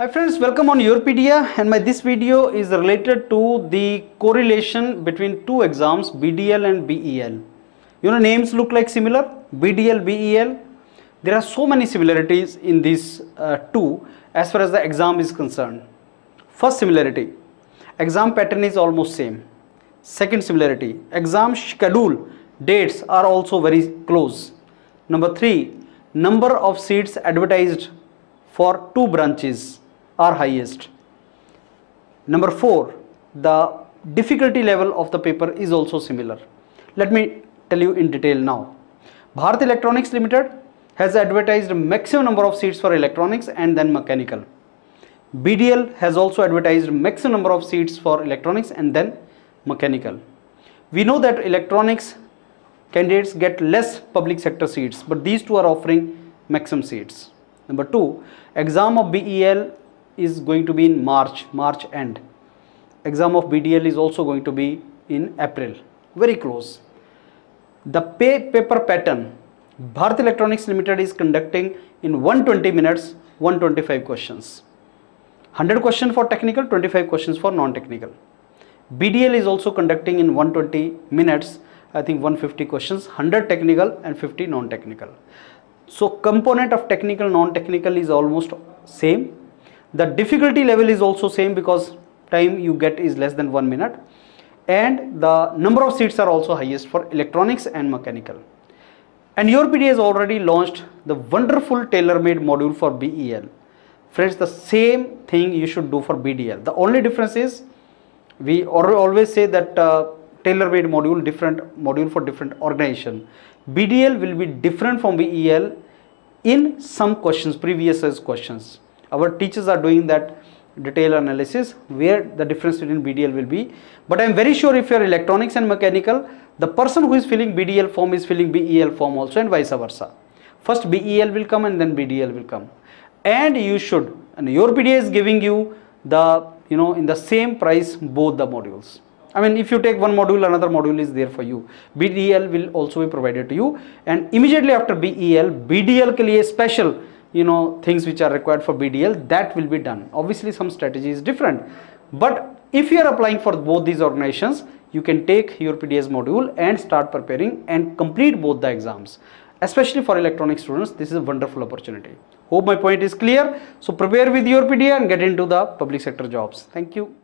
Hi friends, welcome on Yourpedia, and this video is related to the correlation between two exams, BDL and BEL. Names look like similar, BDL, BEL. There are so many similarities in these two as far as the exam is concerned. First similarity, exam pattern is almost same. Second similarity, exam schedule dates are also very close. Number 3, number of seats advertised for two branches are highest. Number 4, the difficulty level of the paper is also similar. Let me tell you in detail now. Bharat Electronics Limited has advertised maximum number of seats for electronics and then mechanical. BDL has also advertised maximum number of seats for electronics and then mechanical. We know that electronics candidates get less public sector seats, but these two are offering maximum seats. Number 2, exam of BEL is going to be in March end. Exam of BDL is also going to be in April, very close. The paper pattern, Bharat Electronics Limited is conducting in 120 minutes, 125 questions. 100 questions for technical, 25 questions for non-technical. BDL is also conducting in 120 minutes, I think 150 questions, 100 technical and 50 non-technical. So component of technical, non-technical is almost same. The difficulty level is also same because time you get is less than 1 minute, and the number of seats are also highest for electronics and mechanical. And Yourpedia has already launched the wonderful tailor-made module for BEL. Friends, the same thing you should do for BDL. The only difference is we always say that tailor-made module, different module for different organization. BDL will be different from BEL in some questions, previous year's questions. Our teachers are doing that detailed analysis where the difference between BDL will be. But I am very sure if you are electronics and mechanical, the person who is filling BDL form is filling BEL form also, and vice versa. First BEL will come and then BDL will come. And you should, and Yourpedia is giving you the, in the same price both the modules. I mean, if you take one module, another module is there for you. BDL will also be provided to you, and immediately after BEL, BDL ke liye special things which are required for BDL, that will be done. Obviously some strategy is different, but if you are applying for both these organizations, you can take Yourpedia's module and start preparing and complete both the exams. Especially for electronic students, this is a wonderful opportunity. Hope my point is clear. So prepare with Yourpedia and get into the public sector jobs. Thank you.